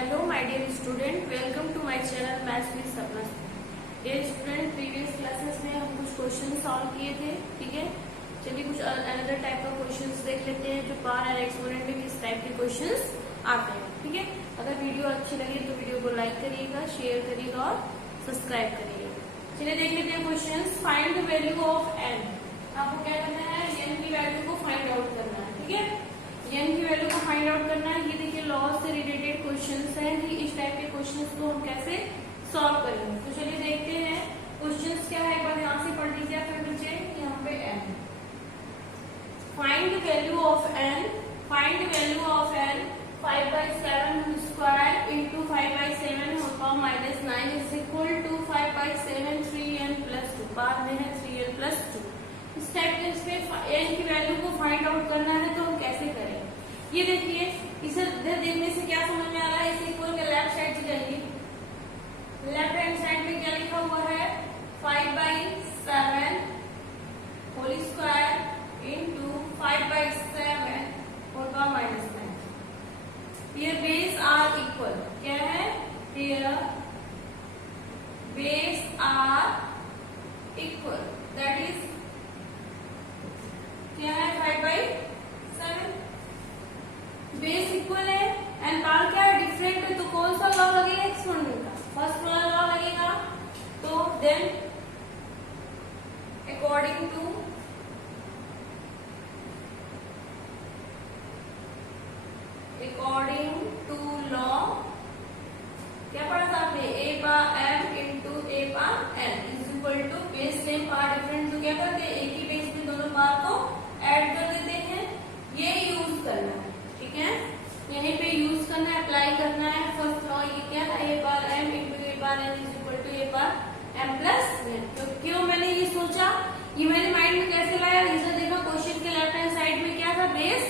Hello my dear student, welcome to my channel maths with Sapna. Dear student, previous classes में हम कुछ question solve किए थे। ठीक है, चलिए कुछ अनदर टाइप का क्वेश्चंस देख लेते हैं जो पार और एक्सपोनेंट में किस टाइप के क्वेश्चंस आते हैं। ठीक है, अगर वीडियो अच्छी लगे तो वीडियो को लाइक करिएगा, शेयर करिएगा और सब्सक्राइब करिएगा। चलिए देख लेते हैं question. Find the value of n. आपको क्या करना है, एन की वैल्यू को फाइंड आउट करना है। ठीक है, एन की वैल्यू को फाइंड आउट करना है। ये देखिए लॉ से रिलेटेड क्वेश्चंस हैं कि इस टाइप के क्वेश्चंस को हम कैसे सॉल्व करेंगे। तो चलिए देखते हैं क्वेश्चंस क्या है। एक बार यहाँ से पढ़ लीजिए फिर बच्चे, यहाँ पे n. Find the value of n. Find the value of n 5/7 square into 5/7 whole power -9 is equal to 5/7 3n + 2। बाद में है 3n + 2। इस टाइप के इसमें एन की वैल्यू को फाइंड आउट करना है तो हम कैसे करें। ये देखिए, इसे देखने से क्या समझ में आ रहा है। इस इक्वल के लेफ्ट साइड से जाइए। लेफ्ट हैंड साइड में क्या लिखा हुआ है, 5/7 whole square into 5/7 whole power -9। Here base are equal. क्या है, here base are equal, that is क्या है 5/7। बेस इक्वल है एंड पावर क्या है, डिफरेंट है। तो कौन सा लॉ लगेगा, एक्सपोनेंट का फर्स्ट वाला लॉ लगेगा। तो देन अकॉर्डिंग टू लॉ क्या पढ़ा था आपने, a/m into a/n is equal to base same power different. तो क्या करते हैं, एक ही बेस में दोनों पावर को ऐड कर देते हैं। ये यूज करना है। ठीक है, यहीं पे यूज करना है, अप्लाई करना है फर्स्ट लॉ। ये क्या है, a/m into a/n is equal to a/m + n। तो क्यों मैंने ये सोचा, ये मेरे माइंड में कैसे लाया, रीजन देखा। क्वेश्चन के लेफ्ट हैंड साइड में क्या था, बेस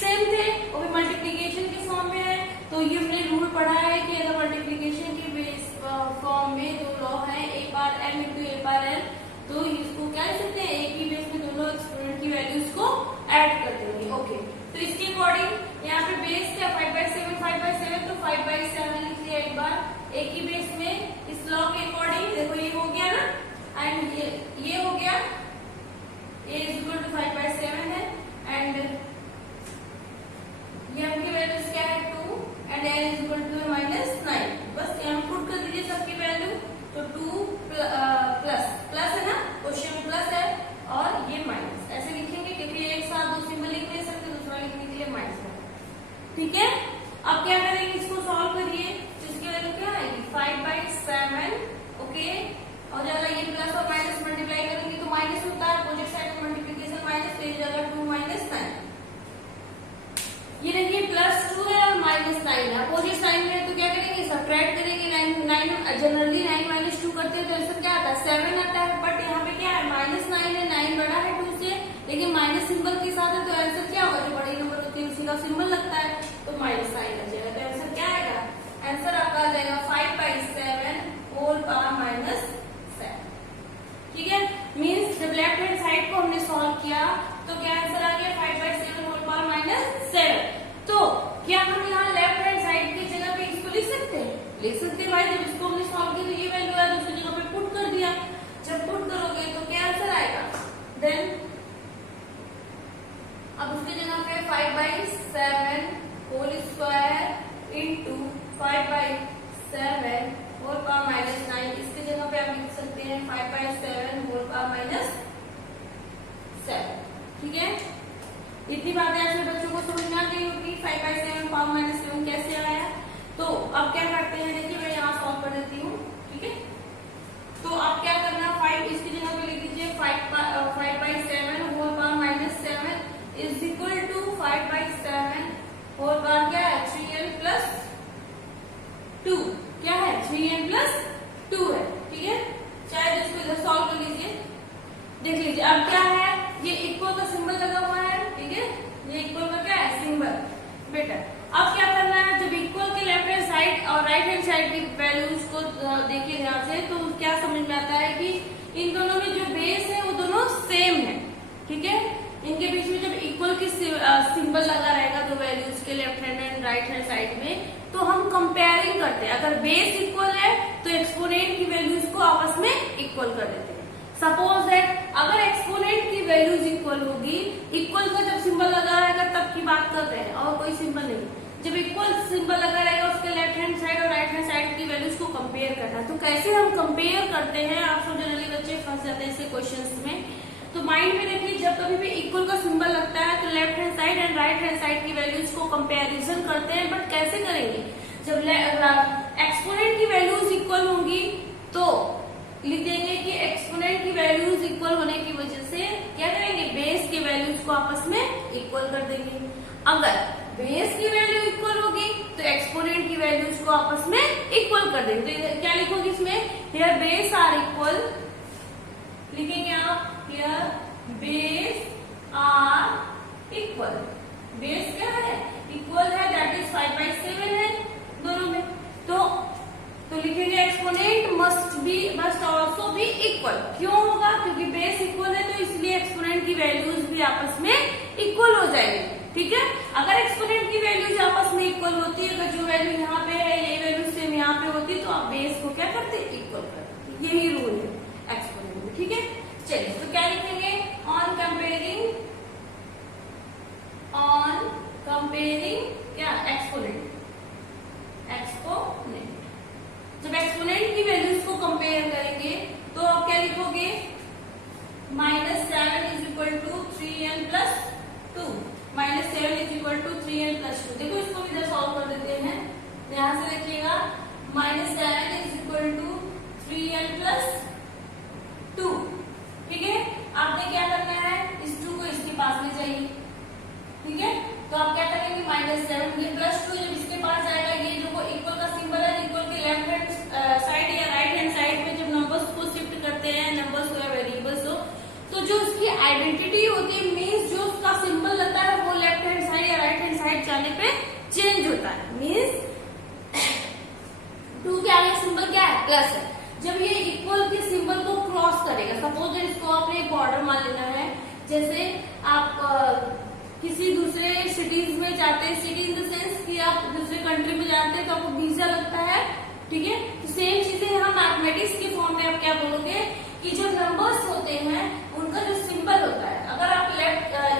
सेम थे और मल्टीप्लीकेशन के फॉर्म में है। तो ये हमने रूल पढ़ा है कि अगर मल्टीप्लीकेशन के बेस फॉर्म में दो लॉ है, a/m इंटू a/n, तो इसको क्या लिख सकते हैं, एक ही बेस में दोनों एक्सपोनेंट की वैल्यूज को ऐड कर देंगे। ओके, तो इसके अकॉर्डिंग यहाँ पे बेस क्या 5/7 तो 5/7 लिख लिया एक बार एक ही बेस में। इस लॉ के अकॉर्डिंग देखो ये हो गया ना, एंड ये हो गया, a इज इक्वल टू 5/7 है एंड ये आपकी वैल्यूज क्या है 2 and n is equal to -9। बस यहाँ पुट कर दीजिए सबकी वैल्यू। तो 2 प्लस है ना, क्वेश्चन में प्लस है और ये माइनस ऐसे लिखेंगे क्योंकि एक साथ दो सिंबल लिख नहीं सकते, दूसरा लिखने के लिए माइनस है। ठीक है, अब क्या करेंगे, इसको सॉल्व करिए। तो इसकी वैल्यू क्या आएगी 5/7। ओके, और ज्यादा ये प्लस और माइनस मल्टीप्लाई करेंगे तो माइनस होता है, अपोजिट साइड में मल्टीप्लीकेशन माइनस, तो ये जगह 2 - 9। ये देखिए +2 है और -9 है, अपोजिट साइन में है तो क्या करेंगे, सब्ट्रैक्ट करेंगे। 9 जनरली 9 - 2 करते हैं तो आंसर क्या आता है, 7 आता है। बट यहाँ पे क्या है, -9 है, 9 बड़ा है 2 से, लेकिन माइनस सिंबल के साथ है तो आंसर क्या होगा, जो बड़ी नंबर होती है उसी का सिंबल लगता है, तो -9 आ जाएगा। तो आंसर क्या आएगा, आंसर आपका आ जाएगा 5/7 होल पावर -7। ठीक है, मीन्स जब लेफ्ट हैंड साइड को हमने सॉल्व किया तो क्या आंसर आ गया 5/7 होल पावर -7। तो क्या हम यहाँ लेफ्ट हैंड साइड की जगह पे इसको लिख सकते हैं, लिख सकते हैं भाई। जब इसको हमने सॉल्व किया तो ये वैल्यू है, दूसरी जगह पे पुट कर दिया। जब पुट करोगे तो क्या आंसर आएगा, देन अब उसकी जगह पे 5/7 whole square into 5/7 whole power -9, इसकी जगह पे आप लिख सकते हैं 5/7 होल पावर -7। ठीक है, इतनी बातें ऐसे बच्चों को समझ में आ गई होगी 5/7 पावर -7 कैसे आया। तो अब क्या करते हैं, देखिए मैं यहाँ सॉल्व कर देती हूँ। ठीक है, तो आप क्या करना, 5 इसकी जगह पे लिख दीजिए 5/7 whole power -7 is equal to 5/7 whole power क्या है 3n + 2। क्या है, 3n + 2 है। ठीक है, चाहे इसको इधर सॉल्व कर लीजिए, देख लीजिए। अब क्या है, ये इक्वल का सिंबल लगा हुआ है। ठीक है, ये इक्वल का क्या है, सिंबल। बेटा अब क्या करना है, जब इक्वल के लेफ्ट हैंड साइड और राइट हैंड साइड की वैल्यूज को देखिए ध्यान से, तो क्या समझ में आता है कि इन दोनों में जो बेस है वो दोनों सेम है। ठीक है, इनके बीच में जब इक्वल की सिंबल लगा रहेगा दो वैल्यूज के left hand and right hand side में, तो हम कंपेयर कंपेयरिंग करते हैं। अगर बेस इक्वल है तो एक्सपोनेंट की वैल्यूज को आपस में इक्वल कर देते हैं। सपोज दैट अगर एक्सपोनेंट की वैल्यूज इक्वल होगी, इक्वल का जब सिंबल लगा रहेगा तब की बात कर रहे हैं और कोई सिंबल नहीं, जब इक्वल सिंबल लगा रहेगा उसके लेफ्ट हैंड साइड और राइट हैंड साइड की वैल्यूज को कंपेयर करना। तो कैसे हम कंपेयर करते हैं, आप सब जनरली बच्चे फंस जाते हैं ऐसे क्वेश्चंस में। तो माइंड में रखिए, जब कभी भी इक्वल का सिंबल लगता है तो left hand side and right hand side की वैल्यूज को कंपेरिजन करते हैं। बट कैसे करेंगे, जब एक्सपोनेंट की वैल्यूज इक्वल होंगी तो लिख देंगे कि एक्सपोनेंट की वैल्यूज इक्वल होने की वजह से क्या करेंगे, बेस के वैल्यूज को आपस में इक्वल कर देंगे। अगर बेस की वैल्यू इक्वल होगी तो एक्सपोनेंट की वैल्यूज को आपस में इक्वल कर देंगे। तो क्या लिखोगे इसमें, हियर बेस आर इक्वल, लिखेंगे आप here base are equal. Base क्या है, इक्वल है, दैट इज 5/7 है दोनों में। तो लिखेंगे exponent must also be equal. क्यों होगा, क्योंकि बेस इक्वल है तो इसलिए एक्सपोनेंट की वैल्यूज भी आपस में इक्वल हो जाएंगे। ठीक है, अगर एक्सपोनेंट की वैल्यूज आपस में इक्वल होती है, अगर जो वैल्यू यहाँ पे है ये वैल्यू सेम यहाँ पे होती तो आप बेस को क्या करते, इक्वल करते। यही रूल है एक्सपोनेंट में। ठीक है, चलिए तो क्या लिखेंगे, ऑन कंपेयरिंग क्या, एक्सपोनेंट। जब एक्सपोनेंट की वैल्यूज को कंपेयर करेंगे तो आप क्या लिखोगे, -7 is equal to 3n plus 2। -7 is equal to 3n plus 2। देखो इसको इधर सॉल्व कर देते हैं। यहां से देखिएगा, -7 is equal to 3n plus 2। ठीक है, आपने क्या करना है, इस 2 को इसके पास ले जाइए। ठीक है, तो आप क्या करेंगे, -7 ये प्लस 2 जब इसके पास जाएगा, ये जो इक्वल का सिंबल है, इक्वल के लेफ्ट हैंड साइड या राइट हैंड साइड में जब नंबर्स को शिफ्ट करते हैं, नंबर्स को या वेरिएबल्स को, तो जो उसकी आइडेंटिटी होती है, मीन्स जो उसका सिंबल लगता है वो लेफ्ट हैंड साइड या राइट हैंड साइड जाने पे चेंज होता है। मीन्स 2 के आगे सिंबल क्या है, प्लस है। जब ये इक्वल के सिंबल को क्रॉस करेगा, सपोज इसको आपने एक बॉर्डर मान लेना है, जैसे आप किसी दूसरे सिटीज में जाते हैं, सिटी इन द सेंस कि आप दूसरे कंट्री में जाते हैं तो आपको वीजा लगता है। ठीक है, तो सेम चीजें यहाँ मैथमेटिक्स के फॉर्म में आप क्या बोलोगे कि जो नंबर्स होते हैं उनका जो सिंबल होता है, अगर आप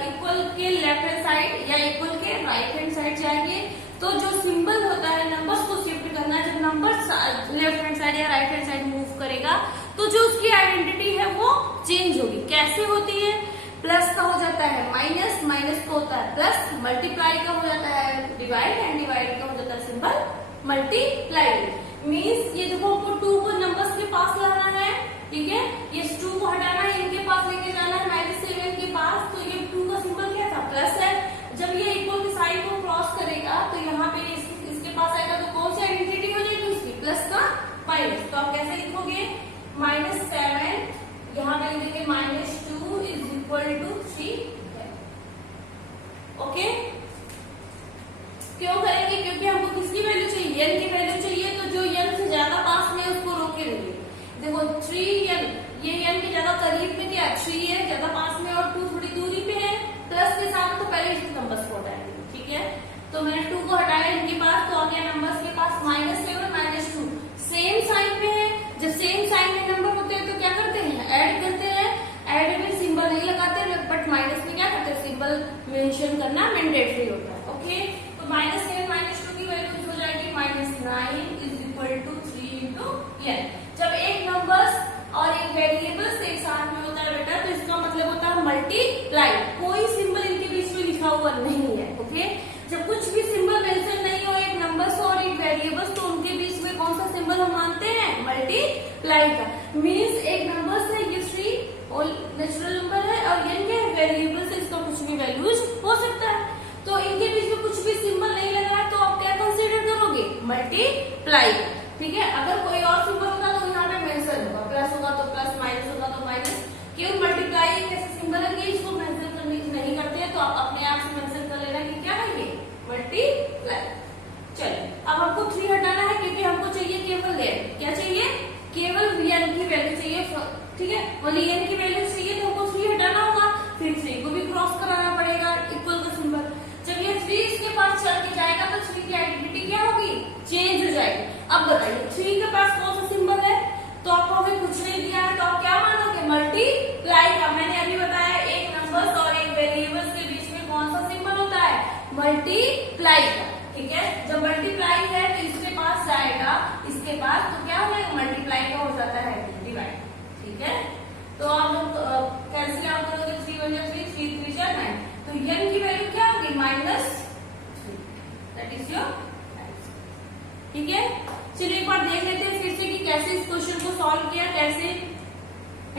इक्वल के लेफ्ट हैंड साइड या इक्वल के राइट हैंड साइड जाएंगे तो जो सिंबल होता है नंबर्स को शिफ्ट करना है, जब नंबर लेफ्ट हैंड साइड या राइट हैंड साइड मूव करेगा तो जो उसकी आइडेंटिटी है वो चेंज होगी। कैसे होती है, प्लस का हो जाता है माइनस, माइनस का होता है प्लस, मल्टीप्लाई का हो जाता है डिवाइड एंड डिवाइड का हो जाता है सिंबल मल्टीप्लाई। मीन्स ये देखो आपको 2 को नंबर्स के पास लाना है। ठीक है, ये 2 को हटाना है, इनके पास लेके जाना है -7 के पास। तो ये 2 का सिंबल क्या था, प्लस है। जब ये इक्वल की साइड को क्रॉस करेगा तो यहाँ पे इसके पास आएगा तो कौन सी आइडेंटिटी हो जाएगी उसकी, प्लस का माइनस। तो आप कैसे लिखोगे, -7 यहाँ पे लिखेंगे -2 इज इक्वल टू 3। ओके, क्यों करेंगे, क्योंकि हमको किसकी वैल्यू चाहिए, n की वैल्यू चाहिए। तो जो n से ज्यादा पास में है उसको रोक के रखिए। देखो 3n, ये n के ज्यादा करीब में क्या 3 है, ज्यादा पास में, और 2 थोड़ी दूरी पे है प्लस के साथ, तो पहले इस नंबर्स को हटाएंगे। ठीक है, तो मैंने 2 को हटाया इनके पास, तो आ गया नंबर्स के पास -7 -2 सेम साइन में है। जब सेम साइन में नंबर होते हैं तो क्या करते हैं, ऐड करते हैं। ऐड में सिंबल नहीं लगाते, बट माइनस में क्या करते हैं, सिंबल मेंशन करना मैंडेटरी होता है। ओके, तो -7 -2 की वैल्यू हो जाएगी -9 is equal to 3 into n। जब एक नंबर्स और एक वेरिएबल्स एक साथ में होता है बेटा, तो इसका मतलब होता है मल्टीप्लाई। कोई सिंबल इनके बीच में लिखा हुआ नहीं है। ओके, जब कुछ भी सिंबल मेंशन नहीं हो, एक नंबर्स और एक वेरिएबल्स, तो उनके बीच में कौन सा सिंबल हम मानते हैं, मल्टीप्लाई का। मीन्स एक नंबर्स है, ये 3 और नेचुरल नंबर है, और n क्या है, वेरिएबल से इसका कुछ भी वैल्यूज हो सकता है। तो इनके बीच में कुछ भी सिंबल नहीं लगा है तो आप क्या कंसीडर करोगे, मल्टीप्लाई। ठीक है, अगर कोई और सिंबल होगा तो यहाँ पे मेंशन होगा, प्लस होगा तो प्लस, माइनस होगा तो माइनस। क्यों, मल्टीप्लाई एक ऐसे सिंबल है कि इसको मेंशन करने नहीं करते हैं, तो आप अपने आप से मेंशन कर लेना कि क्या है ये, मल्टीप्लाई। चलिए, अब हमको 3 हटाना है क्योंकि हमको चाहिए केवल n। क्या चाहिए, केवल n की वैल्यू चाहिए। ठीक है, ओनली n की वैल्यू चाहिए, तो हमको 3 हटाना होगा। फिर 3 को भी क्रॉस कराना पड़ेगा, इक्वल का सिंबल। जब ये 3 इसके पास चल के जाएगा तो 3 की आइडेंटिटी क्या होगी, चेंज हो बताइए 3 के पास कौन सा सिंबल है, तो आपको अभी कुछ नहीं दिया है तो आप क्या मानोगे, मल्टीप्लाई का। मैंने अभी बताया एक नंबर्स और एक वेरिएबल्स के बीच में कौन सा सिंबल होता है, मल्टीप्लाई का। ठीक है, जब मल्टीप्लाई है तो इसके पास जाएगा, इसके पास तो क्या हो जाएगा, मल्टीप्लाई का हो जाता है डिवाइड। ठीक है, तो आप लोग कैंसिल आउट करोगे, 3 1 3 3 3 4 9, तो n की वैल्यू क्या होगी, -3, दैट इज योर आंसर। ठीक है, चलिए एक बार देख लेते हैं फिर से कि कैसे इस क्वेश्चन को सॉल्व किया, कैसे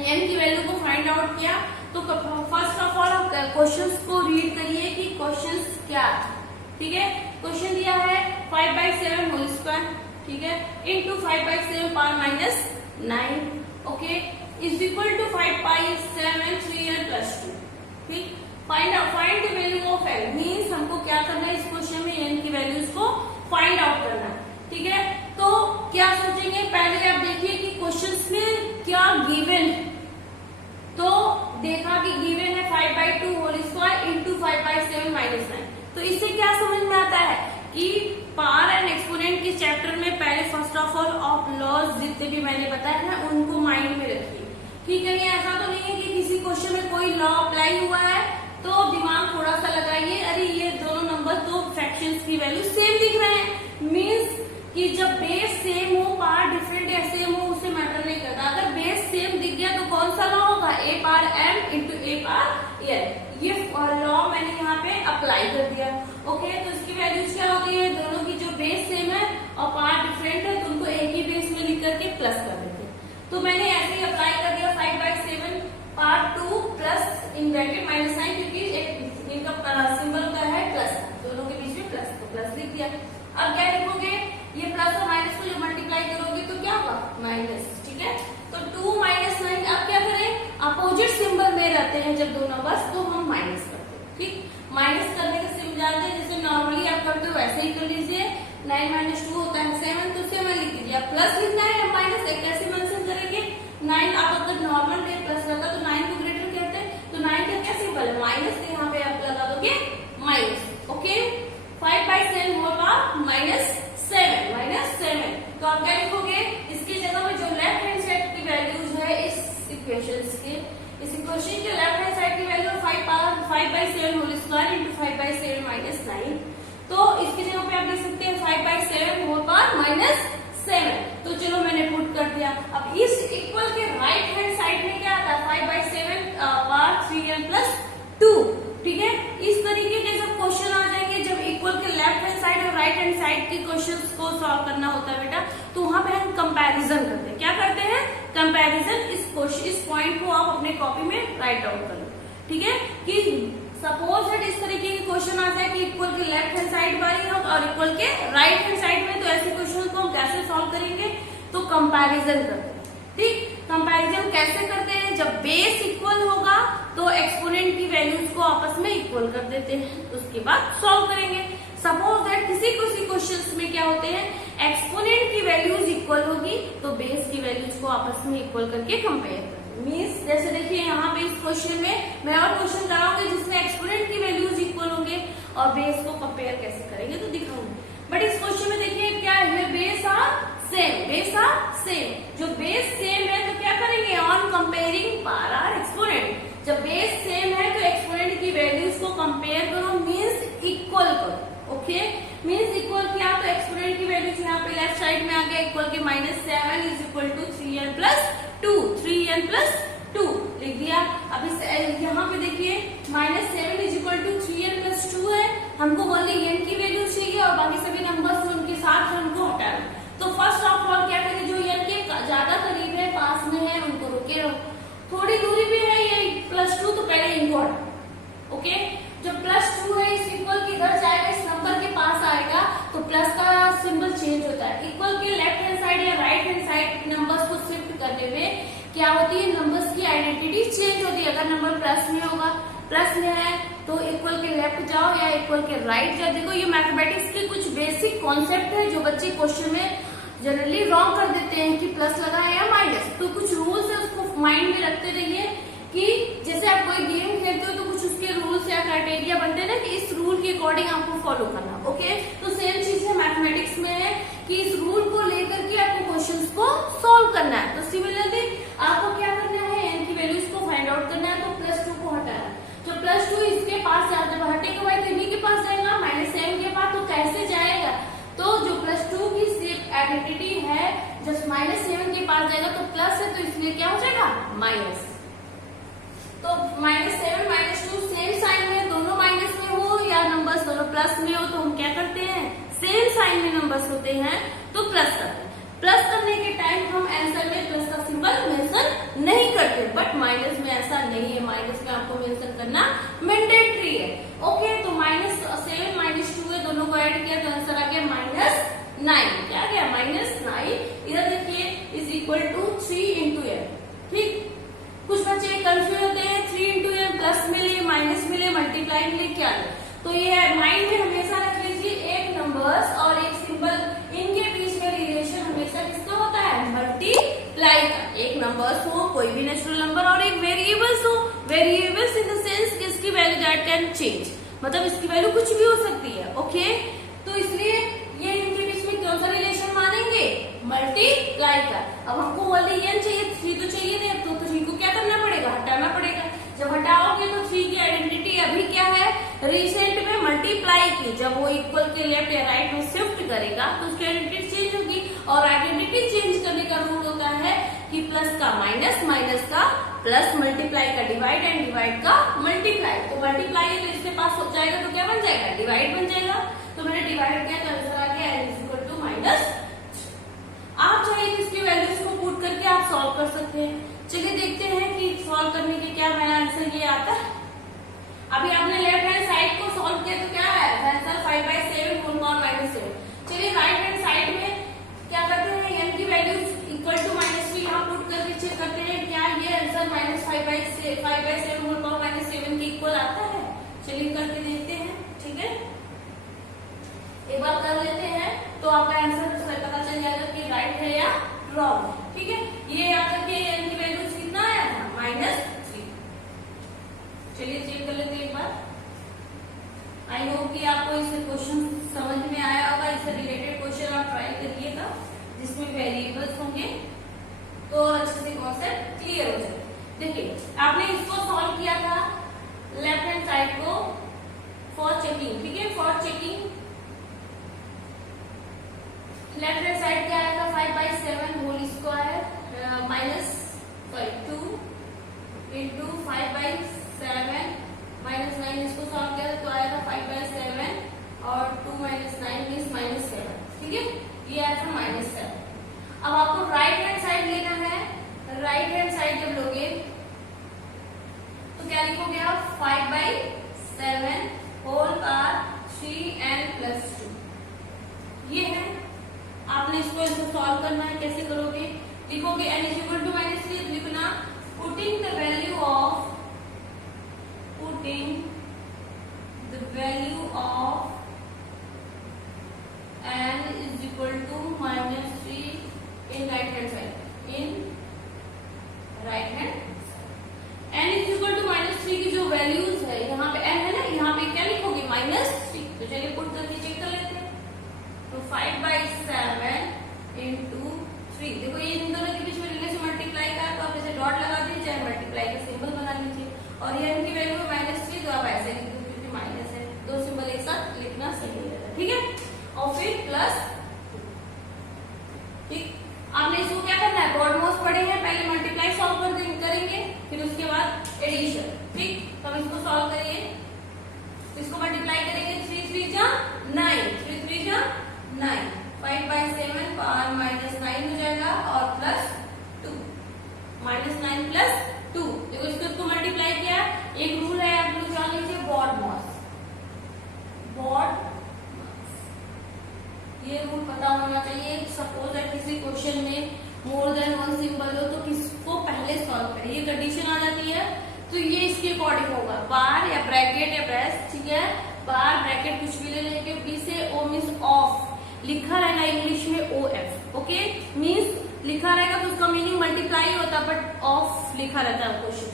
n की वैल्यू को फाइंड आउट किया। तो फर्स्ट ऑफ ऑल आप क्वेश्चंस को रीड करिए कि क्वेश्चंस क्या है। ठीक है, क्वेश्चन दिया है 5/7 होल स्क्वायर, ठीक है, into 5/7 power -9, okay, is equal to 5/7 3n + 2। ठीक, find the value of n, means हमको क्या करना है इस क्वेश्चन में, n की वैल्यूज को फाइंड आउट करना है। ठीक है, तो क्या सोचेंगे, पहले आप देखिए कि क्वेश्चंस में क्या गिवन है। तो देखा कि गिवन है 5/2 होल स्क्वायर इंटू 5/7 -9। तो इससे क्या समझ में आता है कि पावर एंड एक्सपोनेंट के चैप्टर में पहले first of all of laws जितने भी मैंने बताया ना उनको माइंड में रखिए। ठीक है, ऐसा तो नहीं है कि किसी क्वेश्चन में कोई लॉ अप्लाई हुआ है तो दिमाग थोड़ा सा लगाइए, अरे ये दोनों नंबर तो फ्रैक्शंस की वैल्यू सेम दिख रहे हैं, मीन्स कि जब बेस सेम हो पावर डिफरेंट या सेम हो उसे मैटर नहीं करता। अगर बेस सेम दिख गया तो कौन सा लॉ होगा, a power m into a power n, ये लॉ मैंने यहाँ पे अप्लाई कर दिया। ओके, तो इसकी वैल्यूज क्या होती है, दोनों की जो बेस सेम है और पावर डिफरेंट है तो उनको एक ही बेस में लिख करके प्लस कर देते हैं। तो मैंने ऐसे ही अप्लाई कर दिया 5/7 पावर 2 प्लस इन ब्रैकेट -9, क्योंकि इनका सिंबल का है प्लस, दोनों के बीच में प्लस, तो प्लस लिख दिया। अब क्या लिखोगे, ये प्लस और माइनस को जब मल्टीप्लाई करोगे तो क्या होगा, माइनस। ठीक है, तो 2 - 9, अब क्या करें, अपोजिट सिंबल में रहते हैं जब दो नंबर्स, तो हम माइनस करते हैं। ठीक, माइनस करने का सिंबल जानते हैं, जैसे नॉर्मली आप करते हो वैसे ही कर लीजिए। 9 - 2 होता है 7, तो 7 लिख दीजिए। आप प्लस लिखना है या माइनस, एक कैसे मेंशन करेंगे, 9 आप अगर नॉर्मल डे प्लस रहता तो 9 को ग्रेटर कहते हैं, तो 9 का क्या सिंबल है, माइनस, तो यहाँ पे आप लगा दोगे माइनस। ओके, 5/7 होल पावर -7, तो आप क्या लिखोगे, इसकी जगह में जो लेफ्ट हैंड साइड की वैल्यूज है इस इक्वेशन के, इस इक्वेशन के लेफ्ट हैंड साइड की वैल्यू 5/7 होल स्क्वायर इंटू 5/7 -9, तो इसकी जगह पे आप लिख सकते हैं 5/7 होल पावर -7। तो चलो मैंने पुट कर दिया। अब इस इक्वल के राइट हैंड साइड में क्या आता है, 5/7 पावर 3n + 2। ठीक है, इस तरीके के जब क्वेश्चन आ जाएंगे, जब इक्वल के लेफ्ट हैंड साइड और राइट हैंड साइड के क्वेश्चंस को सॉल्व करना होता है बेटा, तो वहां पे हम कंपैरिजन करते हैं। क्या करते हैं, कंपैरिजन। इस पॉइंट को आप अपने कॉपी में राइट आउट कर लो। ठीक है, कि सपोज दैट इस तरीके के क्वेश्चन आ जाए कि इक्वल के लेफ्ट हैंड साइड वाली हो और इक्वल के राइट हैंड साइड में, तो ऐसे क्वेश्चन को हम कैसे सॉल्व करेंगे, तो कंपैरिजन करते हैं। ठीक, कंपैरिजन कैसे करते हैं, जब बेस इक्वल होगा तो एक्सपोनेंट की वैल्यूज को आपस में इक्वल कर देते हैं, उसके बाद सॉल्व करेंगे। सपोज दैट किसी क्वेश्चंस में क्या होते हैं, एक्सपोनेंट की वैल्यूज इक्वल होगी तो बेस की वैल्यूज को आपस में इक्वल करके कंपेयर करते हैं। मीन्स जैसे देखिए यहाँ पे इस क्वेश्चन में मैं और क्वेश्चन कराऊंगी जिसमें एक्सपोनेंट की वैल्यूज इक्वल होंगे और बेस को कंपेयर कैसे करेंगे तो दिखाऊंगी। बट इस क्वेश्चन में देखिए क्या है, बेस आर सेम, जो बेस सेम है तो क्या करेंगे, on comparing power or exponent. जब बेस सेम है तो एक्सपोनेंट की वैल्यूज को कंपेयर करो, मीन्स इक्वल करो। ओके, मीन्स इक्वल किया तो एक्सपोनेंट की वैल्यूज यहाँ पे लेफ्ट साइड में आ गया, इक्वल के -7 is equal to 3n + 2, 3n + 2 लिख दिया। अब इस यहाँ पे देखिए -7 इज इक्वल टू 3n + 2 है, हमको ओनली n की वैल्यू चाहिए और बाकी सभी नंबर्स उनके साथ उनको हटाना। तो फर्स्ट ऑफ ऑल क्या करेंगे, जो n के ज्यादा करीब है, पास में है, उनको रोके रहो। थोड़ी दूरी पे है ये +2 तो पहले इनको हटाओ। ओके, जब +2 है इस इक्वल के इधर जाएगा, इस नंबर के पास आएगा तो प्लस का सिंबल चेंज होता है। इक्वल के लेफ्ट हैंड साइड या राइट हैंड साइड नंबर्स को शिफ्ट करने में क्या होती है, नंबर्स की आइडेंटिटी चेंज होती है। अगर नंबर प्लस में होगा, प्लस में है तो इक्वल के लेफ्ट जाओ या इक्वल के राइट जाओ। देखो ये मैथमेटिक्स के कुछ बेसिक कॉन्सेप्ट है जो बच्चे क्वेश्चन में जनरली रॉन्ग कर देते हैं कि प्लस लगा है या माइनस। तो कुछ रूल्स है उसको माइंड में रखते रहिए कि जैसे आप कोई गेम खेलते हो तो कुछ उसके रूल्स या क्राइटेरिया बनते हैं ना कि इस रूल के अकॉर्डिंग आपको फॉलो करना। ओके, तो सेम चीज है मैथमेटिक्स में है कि इस रूल को लेकर करना है। तो सिमिलरली आपको क्या करना है, n की वैल्यूज को फाइंड आउट करना है। तो +2 को हटाना है। जब +2 इसके पास जाता है, हटेगा भाई तो इन्हीं के पास जाएगा, -7 के पास। तो कैसे जाएगा, तो जो +2 की सिर्फ आइडेंटिटी है, जब -7 के पास जाएगा तो प्लस है, तो इसलिए क्या हो जाएगा माइनस। तो -7 -2 सेम साइन में, दोनों माइनस में हो या नंबर्स दोनों प्लस में हो, तो हम क्या करते हैं, सेम साइन में नंबर्स होते हैं तो प्लस करते हैं। प्लस करने के टाइम हम आंसर में प्लस का सिंबल मेंशन नहीं करते, बट माइनस में ऐसा नहीं है। माइनस में आपको मेंशन करना मैंडेटरी है। ओके, तो -7 -2 है, दोनों को ऐड किया तो आंसर आ गया -9। क्या गया, -9। इधर देखिए is equal to 3 into n। ठीक, कुछ बच्चे कंफ्यूज होते हैं, 3 इंटू n प्लस मिले, माइनस मिले, मल्टीप्लाई मिले, क्या है। तो ये माइंड में हमेशा रख लीजिए, एक नंबर्स और एक सिंबल, इनके बीच में रिलेशन हमेशा किसका होता है, मल्टीप्लाई का। एक नंबर्स हो, कोई भी नेचुरल नंबर, और एक वेरिएबल्स हो। वेरिएबल्स इन द सेंस कि इसकी वैल्यू दैट कैन चेंज, मतलब इसकी वैल्यू कुछ भी हो सकती है। ओके, तो इसलिए ये इनके बीच में कौन सा रिलेशन मानेंगे, मल्टीप्लाई का। अब हमको ओनली n चाहिए, 3 तो चाहिए नहीं, तो 3 को क्या करना पड़ेगा, हटाना पड़ेगा। जब हटाओगे तो 3 की आइडेंटिटी अभी क्या है, रिसेंट में मल्टीप्लाई की। जब वो इक्वल के लेफ्ट या राइट में शिफ्ट करेगा तो उसकी आइडेंटिटी चेंज होगी, और आइडेंटिटी चेंज करने का रूल होता है कि प्लस का माइनस, माइनस का प्लस, मल्टीप्लाई का डिवाइड एंड डिवाइड का मल्टीप्लाई। तो मल्टीप्लाई है तो इसके पास हो जाएगा तो क्या बन जाएगा, डिवाइड बन जाएगा। तो मैंने डिवाइड किया तो आंसर आ गया n = -। आप चाहिए तो इसकी वैल्यूज को पुट करके आप सॉल्व कर सकते हैं। चलिए देखते हैं कि सॉल्व करने के क्या मेरा आंसर ये आता है। अभी आपने लेफ्ट हैंड साइड को सॉल्व किया तो क्या है, आंसर 5/7 होल पावर -7। चलिए राइट हैंड साइड में क्या करते हैं, n की वैल्यूज इक्वल टू -3 यहाँ पुट करके चेक करते हैं क्या ये आंसर -5/7 होल पावर -7 के इक्वल आता है। चलिए करके देखते हैं, ठीक है, एक बार कर लेते हैं तो आपका आंसर पता चल जाएगा कि राइट है या रॉन्ग। ठीक है, ये याद रखिए n की वैल्यूज कितना आया था, -3। चलिए चेक कर लेते हैं एक बार। आई होप कि आपको इस क्वेश्चन समझ में आया होगा। इससे रिलेटेड क्वेश्चन आप ट्राई करिएगा जिसमें वेरिएबल्स होंगे, तो अच्छे से कॉन्सेप्ट क्लियर हो जाए। देखिए आपने इसको सॉल्व किया था लेफ्ट हैंड साइड को फॉर चेकिंग। ठीक है, for checking left hand side क्या आएगा, 5/7 होल स्क्वायर -2 इंटू 5/7 -9। इसको सॉल्व किया तो आएगा 5/7 और 2 - 9 मीन्स -7। ठीक है, ये आया था -7। अब आपको राइट हैंड साइड लेना है। राइट हैंड साइड जब लोगे तो क्या लिखोगे आप, 5/7 होल पावर 3n+2। ये है, आपने इसको ऐसे सॉल्व करना है। कैसे करोगे, लिखोगे n = -3, लिखना putting the value of n = -3 in right hand side, in right hand n = -3 की जो वैल्यूज है, यहाँ पे n है ना, यहाँ पे क्या लिखोगे, -3। तो चलिए पुट करके चेक कर लेते हैं। तो 5/7 इंटू 3, देखो ये इन दोनों के बीच में रिलेशन मल्टीप्लाई का, तो आप ऐसे डॉट लगा दीजिए, चाहे मल्टीप्लाई का सिंबल बना लीजिए। और ये इनकी वैल्यू -3, तो आप ऐसे लिख दो क्योंकि माइनस है, दो सिंबल एक साथ लिखना सही रहेगा। ठीक है, और फिर प्लस। ठीक, आपने इसको क्या करना है, ब्रॉड मोस्ट पढ़े हैं, पहले मल्टीप्लाई सॉल्व करेंगे, फिर उसके बाद एडिशन। ठीक, तो अब इसको सॉल्व करिए, इसको मल्टीप्लाई करेंगे, 3 3 जा 9, 3 3 जा 9, 5/7 पावर -9 हो जाएगा और +2, -9 + 2। देखो इसको मल्टीप्लाई किया, एक रूल है आप लोग जान लीजिए, ब्रॉड मॉस। ये रूल पता होना चाहिए। सपोज दैट किसी क्वेश्चन में मोर देन 1 सिंबल हो तो किसको पहले सॉल्व करें, ये कंडीशन आ जाती है। तो ये इसके अकॉर्डिंग होगा, बार या ब्रैकेट या ब्रेस। ठीक है, बार ब्रैकेट कुछ भी ले लेंगे, बी से ओ मीन्स ऑफ लिखा रहेगा इंग्लिश में OF। ओके, मीन्स लिखा रहेगा तो उसका मीनिंग मल्टीप्लाई होता है, बट ऑफ लिखा रहता है क्वेश्चन।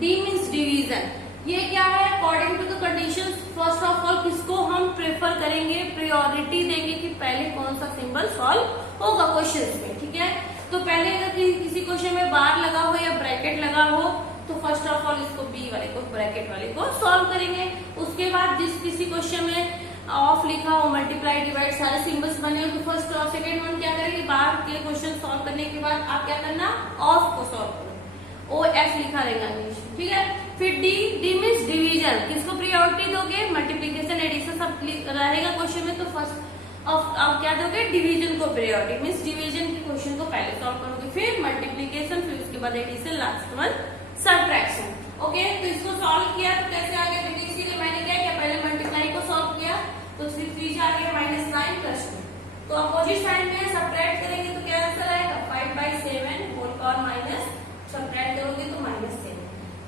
D means division. ये क्या है, according to the condition. First of all किसको हम प्रेफर करेंगे, प्रायोरिटी देंगे कि पहले कौन सा सिंबल सॉल्व होगा क्वेश्चन में। ठीक है, तो पहले अगर किसी क्वेश्चन में बार लगा हो या ब्रैकेट लगा हो तो फर्स्ट ऑफ ऑल इसको बी वाले को, ब्रैकेट वाले को सॉल्व करेंगे। उसके बाद जिस किसी क्वेश्चन में ऑफ लिखा हो, मल्टीप्लाई, डिवाइड सारे सिंबल्स बने हो तो फर्स्ट और सेकंड वन क्या करेंगे, बार के क्वेश्चन सॉल्व करने के बाद आप क्या करना, ऑफ को सॉल्व करो, ओ एफ लिखा रहेगा इंग्लिश, ठीक है। फिर डी, डी मीन्स डिवीजन, किसको प्रायोरिटी दोगे, मल्टीप्लीकेशन एडिशन सब रहेगा क्वेश्चन में, तो फर्स्ट आप क्या दोगे, डिवीजन को प्रायोरिटी, मीन्स डिवीजन के क्वेश्चन को पहले सॉल्व करोगे, फिर मल्टीप्लीकेशन, फिर उसके बाद addition, last one subtraction. Okay, तो इसको सॉल्व किया तो कैसे आ गया, तो इसीलिए मैंने क्या किया, पहले मल्टीप्लाई को सॉल्व किया तो 3 आ गया -9 +2, तो अपोजिट साइड में सबट्रैक्ट करेंगे तो क्या आंसर आएगा, 5/7 होल पावर माइनस, सबट्रैक्ट करोगे तो -7।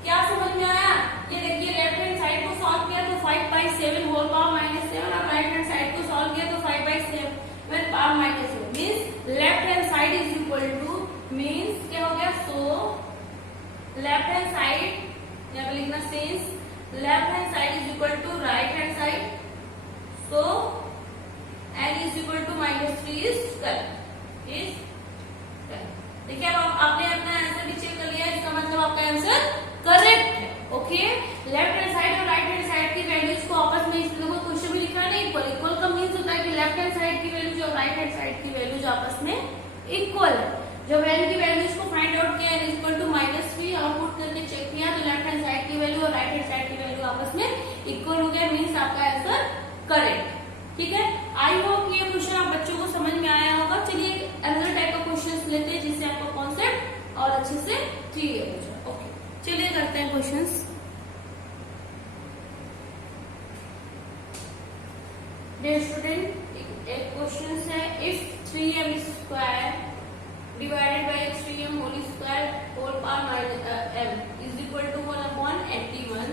क्या समझ में आया, ये देखिए लेफ्ट हैंड साइड को सॉल्व किया तो 5/7 होल पावर -7 और राइट हैंड साइड को सॉल्व किया तो 5/7 power -7 means left hand side is equal to, means क्या हो गया, सो लेफ्ट हैंड साइड यहाँ पे लिखना since left hand side is equal to right hand side, so n is equal to -3 is correct। देखिए अब आपने अपना आंसर भी चेक कर लिया, इसका मतलब आपका आंसर करेक्ट है। ओके, लेफ्ट हैंड साइड और राइट हैंड साइड की वैल्यूज को आपस में इस लोगों क्वेश्चन में लिखा है इक्वल, इक्वल का मीन्स होता है कि लेफ्ट हैंड साइड की वैल्यूज और राइट हैंड साइड की वैल्यूज आपस में इक्वल है। जब n की वैल्यूज को फाइंड आउट किया, n इक्वल टू -3 आउटपुट करके चेक किया तो लेफ्ट हैंड साइड की वैल्यू और राइट हैंड साइड की वैल्यू आपस में इक्वल हो गया, मीन्स आपका आंसर करेक्ट। ठीक है, आई होप ये क्वेश्चन आप बच्चों को समझ में आया होगा। चलिए अनदर टाइप का क्वेश्चंस लेते हैं जिससे आपका कॉन्सेप्ट और अच्छे से क्लियर हो जाए। ओके, चलिए करते हैं क्वेश्चंस। डियर स्टूडेंट, एक क्वेश्चन है, if 3m² divided by 3m whole square whole power m is equal to 1/81,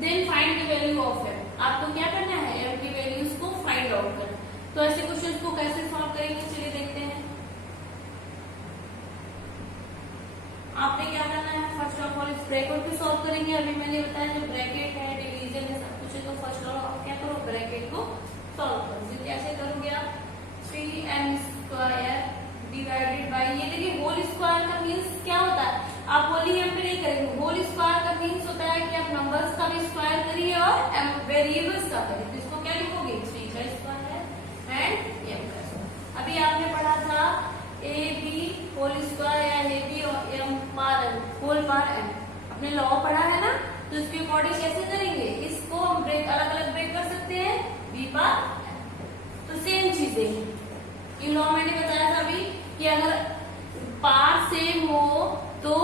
then find the value of m। आपको क्या करना है, m की वैल्यूज को फाइंड आउट करना। तो ऐसे क्वेश्चंस को कैसे सॉल्व करेंगे, चलिए देखते हैं। आपने क्या करना है, फर्स्ट ऑफ ऑल इस ब्रैकेट को सॉल्व करेंगे। अभी मैंने बताया जो ब्रैकेट है, डिवीजन है, सब कुछ है, तो फर्स्ट ऑफ ऑल क्या करो, ब्रैकेट को सॉल्व करो। कैसे करोगे आप, 3m² डिवाइडेड बाय, ये देखिए होल स्क्वायर का मीन्स क्या होता है, आप होली एम पे नहीं करेंगे, होल स्क्वायर का मीन्स होता है कि आप नंबर्स का भी स्क्वायर करिए और वेरिएबल्स का करिए। तो इसको क्या लिखोगे, 3 का स्क्वायर एंड m का स्क्वायर। अभी आपने पढ़ा था ab होल स्क्वायर या ab और m power whole power m, आपने लॉ पढ़ा है ना, तो इसके अकॉर्डिंग कैसे करेंगे, इसको हम ब्रेक अलग अलग ब्रेक कर सकते हैं, b पावर m। तो सेम चीजें ये लॉ मैंने बताया था अभी कि अगर पार सेम हो तो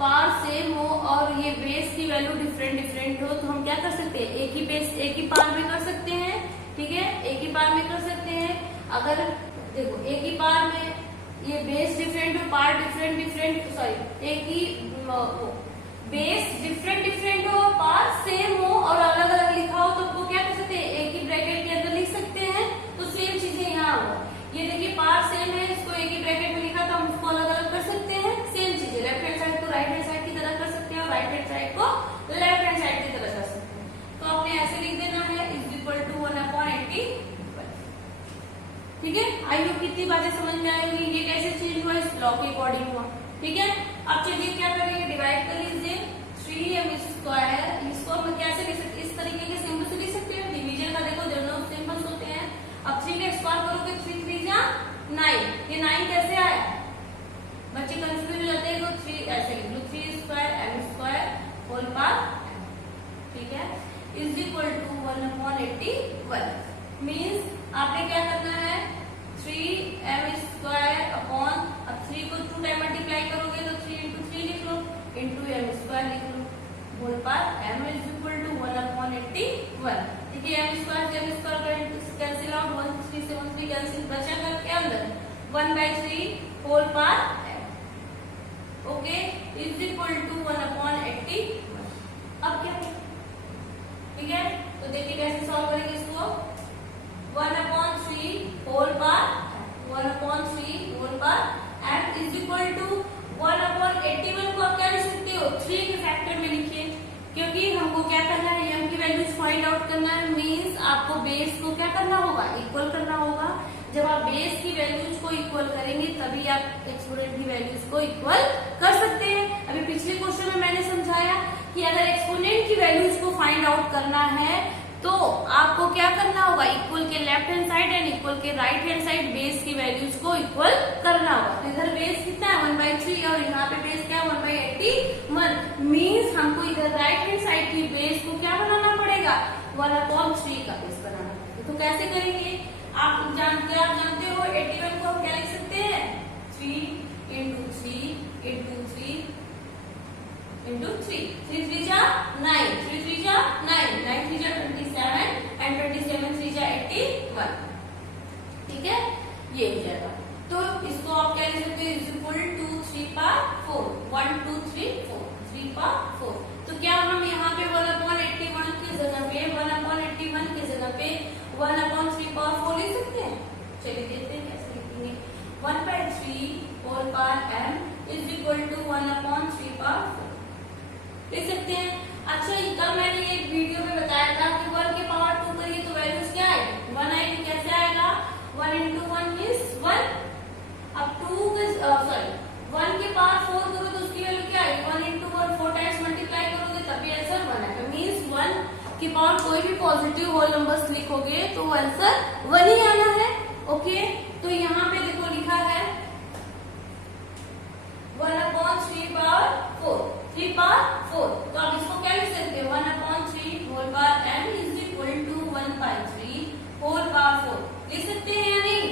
पार सेम हो और ये बेस की वैल्यू डिफरेंट हो तो हम क्या कर सकते हैं, एक ही बेस एक ही पार में कर सकते हैं। ठीक है, एक ही पार में कर सकते हैं। अगर देखो एक ही पार में ये बेस डिफरेंट हो, पार डिफरेंट सॉरी एक ही बेस डिफरेंट हो, पार सेम हो और अलग अलग लिखा हो तो आपको क्या कर सकते हैं, एक ही ब्रैकेट के अंदर लिख सकते हैं। तो सेम चीजें यहाँ हो, ये देखिए पार सेम है, इसको एक ही ब्रैकेट में लिखा तो हम उसको अलग अलग कर सकते हैं। सेम चीजें लेफ्ट हैंड साइड को राइट हैंड साइड की तरह कर सकते हैं और राइट हैंड साइड को लेफ्ट हैंड साइड की तरह कर सकते हैं। तो आपने ऐसे लिख देना है इज इक्वल टू 1/80। ठीक है, आई होप कितनी बातें समझ में आई होगी, ये कैसे चेंज हुआ, इस लॉ के अकॉर्डिंग हुआ। ठीक है, अब चलिए क्या करेंगे, डिवाइड कर लीजिए 3m², इसको हम कैसे लिख सकते, इस तरीके के सिंबल से लिख सकते हैं। डिवीजन का देखो जनरल सिंबल्स होते हैं। अब 3 का स्क्वायर करोगे 3 3 जा 9, ये 9 कैसे आया, बच्चे कंफ्यूज हो जाते हैं, तो 3 ऐसे लिख लो, 3² m² होल पावर। ठीक है, इज इक्वल टू 1/81 मीन्स आपने क्या करना है, 3m² अपॉन, अब 3 को 2 टाइम मल्टीप्लाई करोगे तो 3 × 3 लिख लो, इंटू m² लिख लो, whole power m is equal to 1/81। देखिए m² कैंसिल आउट, 1 3 7 3 कैंसिल, बचा कर के अंदर 1/3 whole power m। Okay, is equal to 1/81। अब क्या, ठीक है, तो देखिए कैसे सॉल्व करेंगे इसको, 1/3 whole power 1/3 whole power m is equal to 1/81 को आप क्या लिख सकते हो, 3 के फैक्टर में लिखिए, क्योंकि हमको क्या करना है, m की वैल्यूज फाइंड आउट करना है। मींस आपको बेस को क्या करना होगा, इक्वल करना होगा। जब आप बेस की वैल्यूज को इक्वल करेंगे तभी आप एक्सपोनेंट की वैल्यूज को इक्वल कर सकते हैं। अभी पिछले क्वेश्चन में मैंने समझाया कि अगर एक्सपोनेंट की वैल्यूज को फाइंड आउट करना है तो आपको क्या करना होगा, इक्वल के left hand side and equal के राइट हैंड साइड बेस की वैल्यूज को इक्वल करना होगा। इधर बेस कितना है 1/3 और यहाँ पे बेस क्या है 1/81 मीन्स हमको इधर राइट हैंड साइड की बेस को क्या बनाना पड़ेगा 1/3 का बेस बनाना पड़ेगा। तो कैसे करेंगे, आप जानते हो 81 को हम क्या लिख सकते हैं 3 into 3 into 3 into 3 3 3 जा 9 3 3 जा 9 9 3 जा 27 and 27 3 जा 81। ठीक है, ये हो जाएगा। तो इसको आप क्या लिख सकते हैं is equal to 3 power 4 1 2 3 4 3 power 4। तो क्या हम यहाँ पे 1/81 की जगह पे 1/81 की जगह पे 1/3 power 4 लिख सकते हैं। चलिए देखते हैं कैसे लिखेंगे 1/3 whole power m is equal to 1/3 power 4 लिख सकते हैं। अच्छा, कल मैंने एक वीडियो में बताया था कि 1 के पावर 2 करिए तो वैल्यूज क्या आएगी 1 आएगी। कैसे आएगा 1 into 1 is 1। अब 2 के 1 के पावर 4 करो तो उसकी वैल्यू क्या आएगी 1 into 1 4 टाइम्स मल्टीप्लाई करोगे तभी आंसर 1 आएगा। मीन्स 1 के पावर कोई भी पॉजिटिव होल नंबर्स लिखोगे तो आंसर 1 ही आना है। ओके, तो यहाँ पे देखो लिखा है 1/3 power 4 3 power 4। तो आप इसको क्या लिख सकते हैं 1/3 whole power m is equal to 1/3 whole power 4 लिख सकते हैं या नहीं?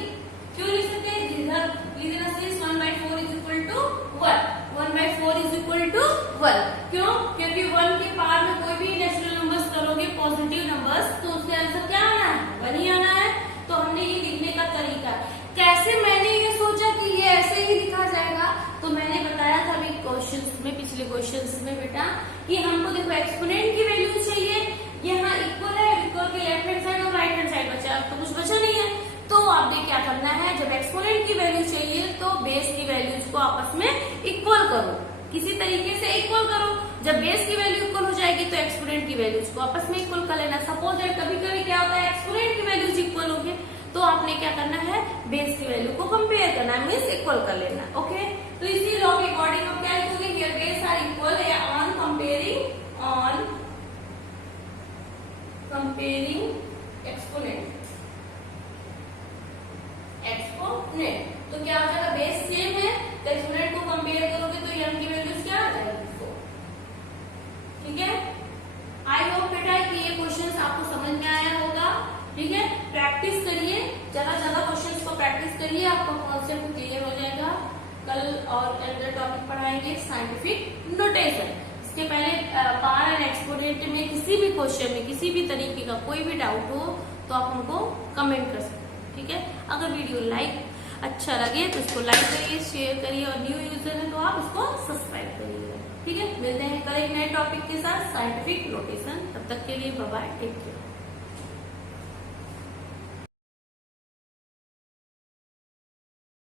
क्यों लिख सकते हैं, इधर लीजिए 1/4 is equal to 1 1/4 is equal to 1। क्यों, क्योंकि 1 के पावर में कोई भी नेचुरल नंबर्स करोगे पॉजिटिव नंबर्स तो उसके आंसर क्या आना है 1 ही आना है। तो हमने ये लिखने का तरीका कैसे, मैंने ये सोचा कि ये ऐसे ही लिखा जाएगा तो मैंने बताया था अभी क्वेश्चंस में पिछले क्वेश्चंस में बेटा कि हमको देखो एक्सपोनेंट की वैल्यू चाहिए, यहाँ इक्वल है, इक्वल के लेफ्ट हैंड साइड और राइट हैंड साइड बचा तो कुछ बचा नहीं है। तो आपने क्या करना है, जब एक्सपोनेंट की वैल्यू चाहिए तो बेस की वैल्यूज को आपस में इक्वल करो, किसी तरीके से इक्वल करो। जब बेस की वैल्यू इक्वल हो जाएगी तो एक्सपोनेंट की वैल्यूज को आपस में इक्वल कर लेना। सपोज कभी कभी क्या होता है एक्सपोनेंट की वैल्यूज इक्वल होगी तो आपने क्या करना है बेस की वैल्यू को कंपेयर करना है, मीन्स इक्वल कर लेना। ओके, तो इसी लॉ के अकॉर्डिंग हम क्या लिखोगे here base are equal on comparing exponent. तो क्या हो जाएगा बेस सेम है तो एक्सपोनेंट को कंपेयर करोगे तो m की वैल्यूज क्या आ जाएगी 4। ठीक है, आई होप बेटा कि ये क्वेश्चंस आपको समझ में आया होगा। ठीक है, प्रैक्टिस करिए, ज्यादा क्वेश्चंस को प्रैक्टिस करिए, आपको कॉन्सेप्ट क्लियर हो जाएगा। कल और अगला टॉपिक पढ़ाएंगे साइंटिफिक नोटेशन। इसके पहले पावर एंड एक्सपोनेंट में किसी भी क्वेश्चन में किसी भी तरीके का कोई भी डाउट हो तो आप हमको कमेंट कर सकते हैं। ठीक है, अगर वीडियो अच्छा लगे तो इसको लाइक करिए, शेयर करिए और न्यू यूजर है तो आप इसको सब्सक्राइब करिए। ठीक है, मिलते हैं कल एक नए टॉपिक के साथ साइंटिफिक नोटेशन। तब तक के लिए बाय बाय, टेक केयर।